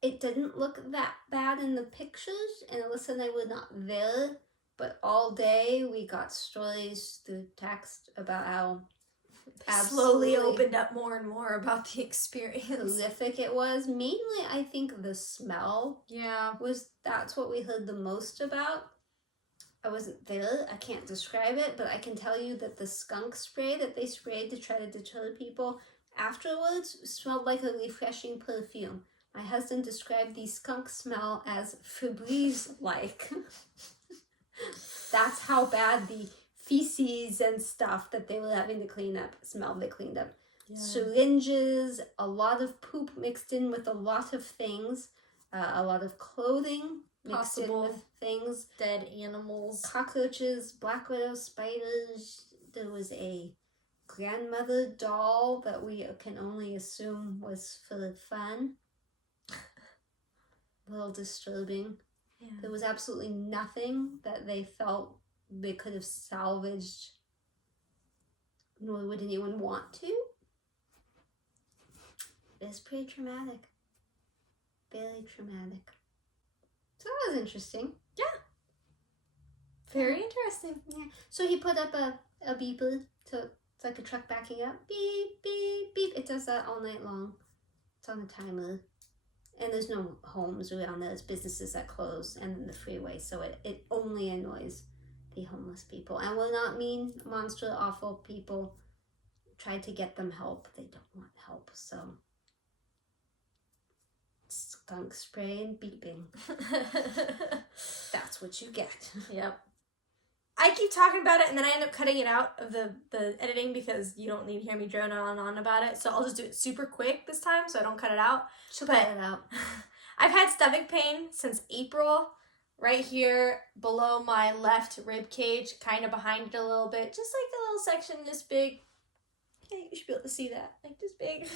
It didn't look that bad in the pictures, and Alyssa and I were not there, but all day we got stories through text about how slowly opened up more and more about the experience. horrific it was. Mainly, I think the smell that's what we heard the most about. I wasn't there, I can't describe it, but I can tell you that the skunk spray that they sprayed to try to deter people afterwards smelled like a refreshing perfume. My husband described the skunk smell as Febreze-like. That's how bad the feces and stuff that they were having to clean up smelled. They cleaned up syringes, a lot of poop mixed in with a lot of things, a lot of clothing mixed in with things, dead animals, cockroaches, black widow spiders. There was a grandmother doll that we can only assume was for fun. A little disturbing. Yeah. There was absolutely nothing that they felt they could have salvaged, nor would anyone want to. It's pretty traumatic. Very traumatic. So that was interesting. Yeah. Very interesting. Yeah. So he put up a beeper, so it's like a truck backing up. Beep, beep, beep. It does that all night long. It's on a timer. And there's no homes around there. There's businesses that close and then the freeway. So it only annoys the homeless people. And we're not mean, monster, awful people. Try to get them help. They don't want help. So skunk spray and beeping. That's what you get. Yep. I keep talking about it and then I end up cutting it out of the editing because you don't need to hear me drone on and on about it. So I'll just do it super quick this time so I don't cut it out. She'll cut it out. I've had stomach pain since April. Right here below my left rib cage, kind of behind it a little bit. Just like a little section this big. Yeah, you should be able to see that. Like this big.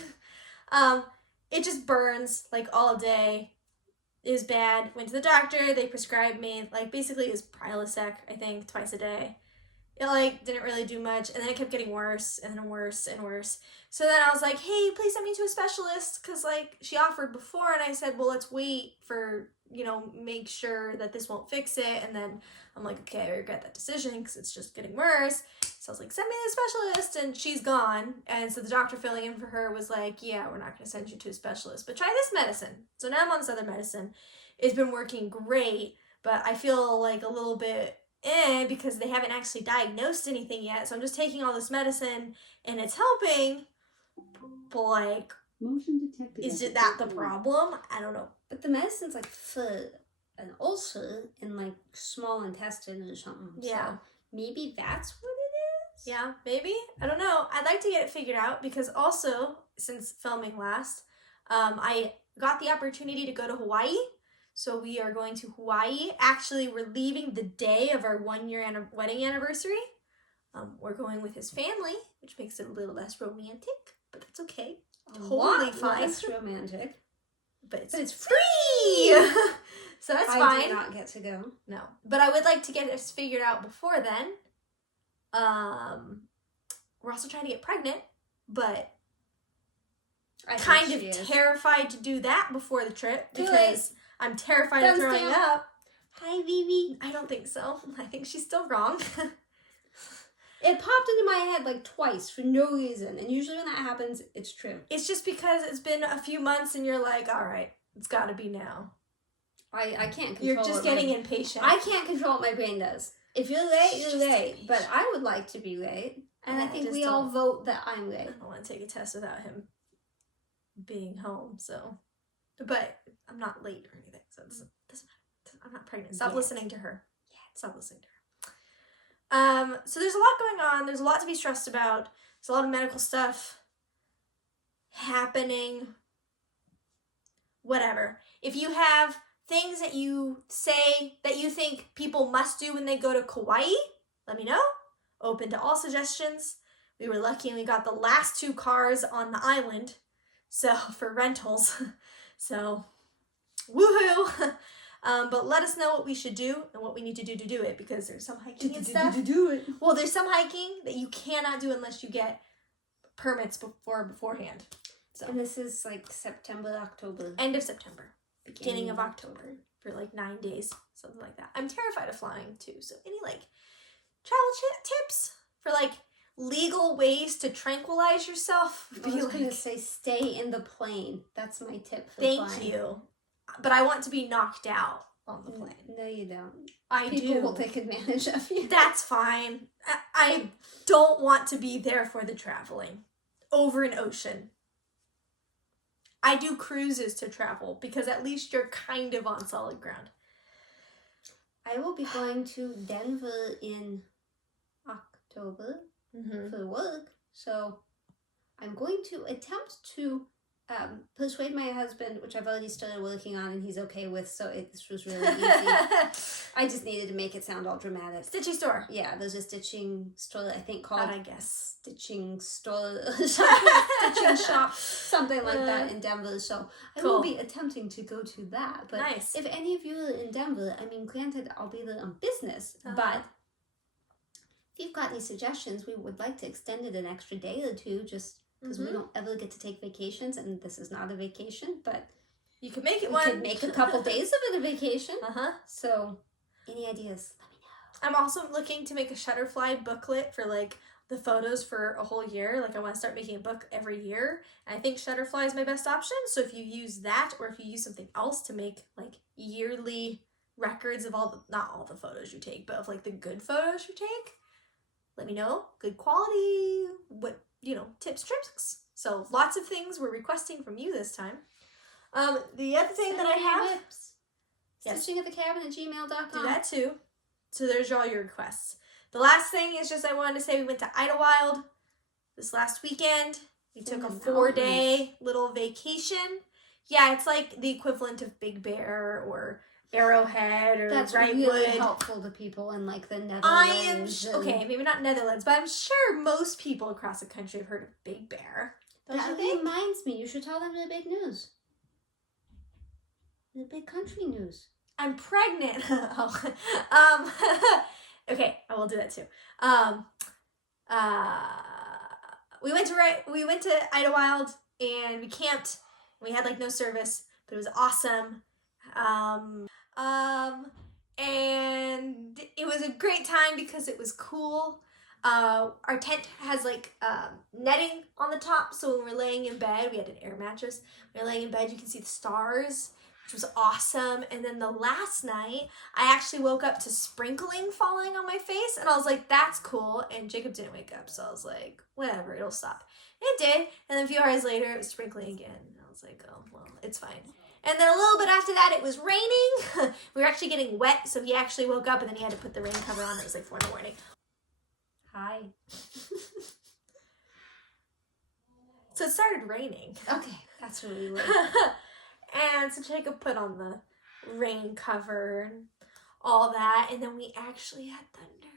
It just burns like all day. It was bad. Went to the doctor. They prescribed me, like, basically it was Prilosec, I think, twice a day. It, like, didn't really do much. And then it kept getting worse and then worse and worse. So then I was like, hey, please send me to a specialist. Because, like, she offered before. And I said, well, let's wait for, you know, make sure that this won't fix it. And then I'm like, okay, I regret that decision because it's just getting worse. So I was like, send me to the specialist. And she's gone. And so the doctor filling in for her was like, yeah, we're not going to send you to a specialist. But try this medicine. So now I'm on this other medicine. It's been working great. But I feel like a little bit because they haven't actually diagnosed anything yet. So I'm just taking all this medicine and it's helping. But like, Motion detected. is it that the problem? I don't know. But the medicine's like for an ulcer in like small intestine or something. Yeah. So maybe that's what it is? Yeah, maybe. I don't know. I'd like to get it figured out because also, since filming last, I got the opportunity to go to Hawaii. So we are going to Hawaii. Actually, we're leaving the day of our 1-year wedding anniversary. We're going with his family, which makes it a little less romantic, but that's okay. Totally fine. Less romantic. But it's free! So that's fine. I do not get to go. No. But I would like to get this figured out before then. We're also trying to get pregnant, but kind of terrified to do that before the trip because I'm terrified of throwing up. Hi, Vivi. I don't think so. I think she's still wrong. It popped into my head like twice for no reason. And usually when that happens, it's true. It's just because it's been a few months and you're like, all right, it's got to be now. I can't control. You're just getting impatient. I can't control what my brain does. If you're late, you're late. But I would like to be late. And Yeah, I think I we just all don't- vote that I'm I late. don't want to take a test without him being home, so. But I'm not late or anything, so it doesn't matter. I'm not pregnant. Stop listening to her. Yeah, stop listening to her. So there's a lot going on. There's a lot to be stressed about. There's a lot of medical stuff happening. Whatever. If you have things that you say that you think people must do when they go to Kauai, let me know. Open to all suggestions. We were lucky and we got the last 2 cars on the island, so for rentals. So, woohoo! But let us know what we should do and what we need to do it because there's some hiking and stuff. Do it. Well, there's some hiking that you cannot do unless you get permits beforehand. So And this is like September, October. end of September, beginning of October for like 9 days, something like that. I'm terrified of flying too. So any like travel tips for like legal ways to tranquilize yourself? I was going to say stay in the plane. That's my tip for Thank flying. you. But I want to be knocked out on the plane. No, you don't. I People do. will take advantage of you. That's fine. I don't want to be there for the traveling over an ocean. I do cruises to travel because at least you're kind of on solid ground. I will be going to Denver in October for work. So I'm going to attempt to persuade my husband, which I've already started working on and he's okay with, so this was really easy. I just needed to make it sound all dramatic. Stitchy store. Yeah, there's a stitching store, I think, called I guess. Stitching Store, Stitching Shop, something like that in Denver. So I will be attempting to go to that. But if any of you are in Denver, I mean, granted, I'll be there on business, but if you've got any suggestions, we would like to extend it an extra day or two, just because we don't ever get to take vacations, and this is not a vacation, but you could make it we could make a couple days of it a vacation. So, any ideas? Let me know. I'm also looking to make a Shutterfly booklet for like the photos for a whole year. Like I want to start making a book every year. And I think Shutterfly is my best option. So if you use that, or if you use something else to make like yearly records of all the, not all the photos you take, but of like the good photos you take, let me know. Good quality, what, you know, tips, tricks. So lots of things we're requesting from you this time. The other thing that I have, StitchingAtTheCabin@gmail.com. do that too. So there's all your requests. The last thing is just I wanted to say we went to Idlewild this last weekend. We took a 4-day little vacation. Yeah, it's like the equivalent of Big Bear or Arrowhead or That's Wrightwood. really helpful to people in like the Netherlands. Okay, maybe not Netherlands, but I'm sure most people across the country have heard of Big Bear. That reminds me, you should tell them the big news. The big country news. I'm pregnant. Okay, I will do that too. We went to Idlewild and we camped. We had like no service, but it was awesome. And it was a great time because it was cool. Our tent has like netting on the top, so when we're laying in bed, we had an air mattress. When we're laying in bed, you can see the stars, which was awesome. And then the last night, I actually woke up to sprinkling falling on my face, and I was like, that's cool. And Jacob didn't wake up, so I was like, whatever, it'll stop. And it did. And then a few hours later, it was sprinkling again. And I was like, oh, well, it's fine. And then a little bit after that, it was raining. We were actually getting wet, so he actually woke up, and then he had to put the rain cover on. It was like 4 in the morning. Hi. So it started raining. Okay, that's where we were. And so Jacob put on the rain cover and all that, and then we actually had thunder.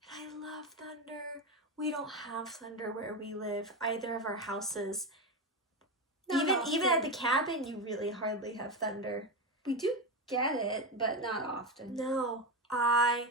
And I love thunder. We don't have thunder where we live, either of our houses. Even at the cabin, you really hardly have thunder. We do get it, but not often. No, I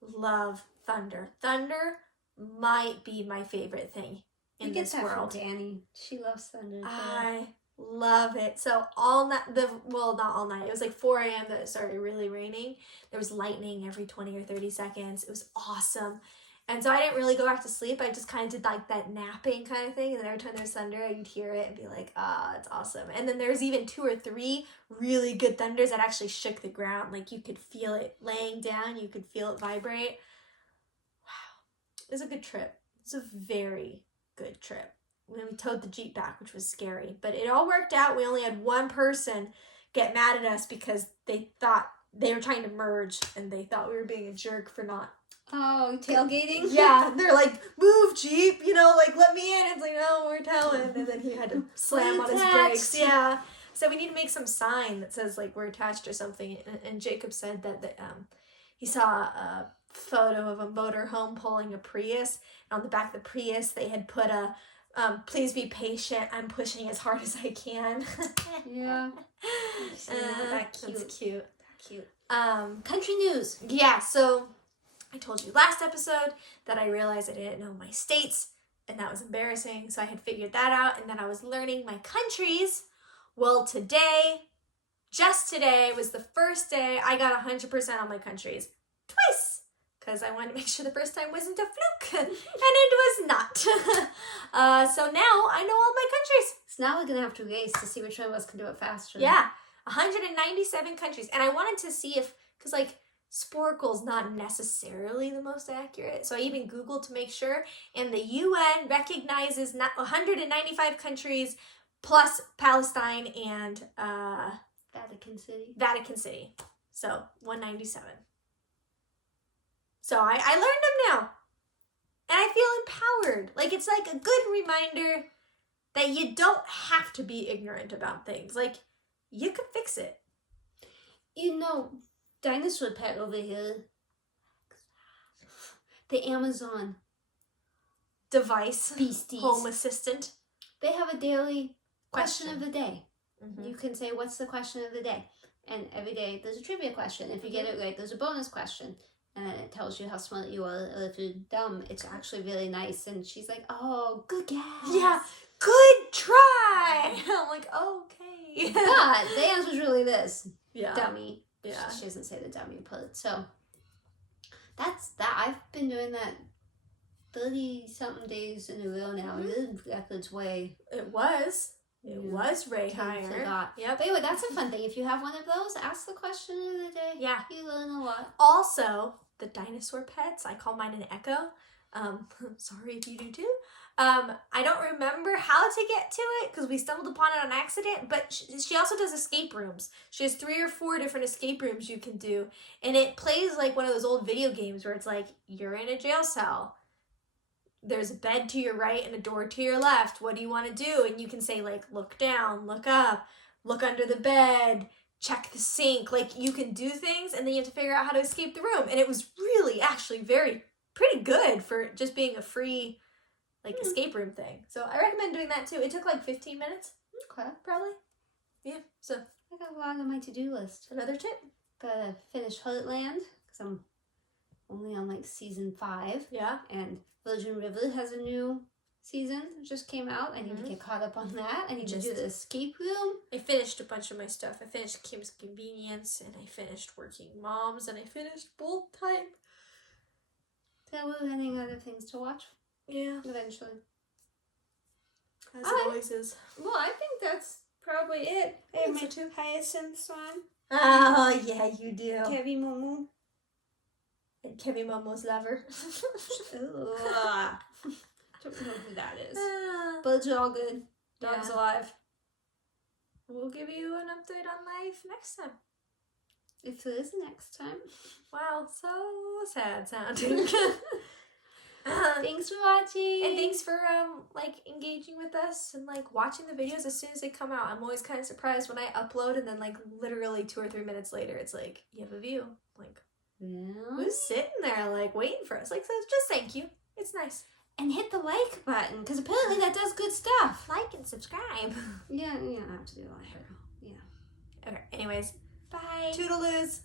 love thunder. Thunder might be my favorite thing in this world. From Danny. She loves thunder. I love it. So all night, not all night. It was like 4 a.m. that it started really raining. There was lightning every 20 or 30 seconds. It was awesome. And so I didn't really go back to sleep. I just kind of did like that napping kind of thing. And then every time there was thunder, you'd hear it and be like, it's awesome. And then there's even 2 or 3 really good thunders that actually shook the ground. Like you could feel it laying down. You could feel it vibrate. Wow. It was a good trip. It was a very good trip. We towed the Jeep back, which was scary. But it all worked out. We only had one person get mad at us because they thought they were trying to merge and they thought we were being a jerk for not. Oh, tailgating? Yeah, they're like, move, Jeep, like, let me in. It's like, no, we're towing. And then he had to slam on his brakes. Yeah. So we need to make some sign that says, like, we're attached or something. And Jacob said that he saw a photo of a motorhome pulling a Prius. And on the back of the Prius, they had put a, please be patient. I'm pushing as hard as I can. Yeah. That's cute. Cute. Country news. Yeah, so I told you last episode that I realized I didn't know my states, and that was embarrassing, so I had figured that out, and then I was learning my countries. Well, just today, was the first day I got 100% on my countries. Twice! Because I wanted to make sure the first time wasn't a fluke, and it was not. So now I know all my countries. So now we're going to have to race to see which one of us can do it faster. Yeah, 197 countries, and I wanted to see if, because like, Sporkle's not necessarily the most accurate, so I even Googled to make sure, and the UN recognizes 195 countries plus Palestine and Vatican City. So 197. So I learned them now, and I feel empowered. Like it's like a good reminder that you don't have to be ignorant about things. Like, you could fix it. You know, dinosaur pet over here, the Amazon Device. beasties. Home assistant. They have a daily question of the day. Mm-hmm. You can say, what's the question of the day? And every day there's a trivia question. If you get it right, there's a bonus question. And then it tells you how smart you are. Or if you're dumb, it's actually really nice. And she's like, oh, good guess. Yeah, good try. I'm like, okay. But the answer was really this. Yeah. Dummy. Yeah. She doesn't say the dummy part. So that's that. I've been doing that 30-something days in a row now. The record's way. It was. It was way higher. Yep. But anyway, that's a fun thing. If you have one of those, ask the question of the day. Yeah. You learn a lot. Also, the dinosaur pets, I call mine an Echo. Sorry if you do too. I don't remember how to get to it because we stumbled upon it on accident, but she also does escape rooms. She has 3 or 4 different escape rooms you can do, and it plays like one of those old video games where it's like, you're in a jail cell. There's a bed to your right and a door to your left. What do you want to do? And you can say, like, look down, look up, look under the bed, check the sink. Like, you can do things, and then you have to figure out how to escape the room. And it was really, actually, pretty good for just being a free, like, escape room thing. So I recommend doing that, too. It took, like, 15 minutes. Okay. Probably. Yeah, so. I got a lot on my to-do list. Another tip. Gotta finish Heartland, because I'm only on, like, season 5. Yeah. And Virgin River has a new season. It just came out. I need to get caught up on that. I need to do the escape room. I finished a bunch of my stuff. I finished Kim's Convenience, and I finished Working Moms, and I finished Bold Type. So we're running out of things to watch. Yeah. Eventually. As it always is. Well, I think that's probably it. I have my 2 hyacinths on. Oh, yeah, you do. Kevin Momo. And Kevin Momo's lover. Don't know who that is. Birds are all good. Dog's alive. We'll give you an update on life next time. If there is a next time. Wow, so sad sounding. Thanks for watching. And thanks for like engaging with us and like watching the videos as soon as they come out. I'm always kind of surprised when I upload and then like literally 2 or 3 minutes later it's like, you have a view. Like, who's sitting there like waiting for us? Like, so just thank you. It's nice. And hit the like button, because apparently that does good stuff. Like and subscribe. Yeah, you don't have to do that. Yeah. Okay, anyways. Bye. Toodaloos.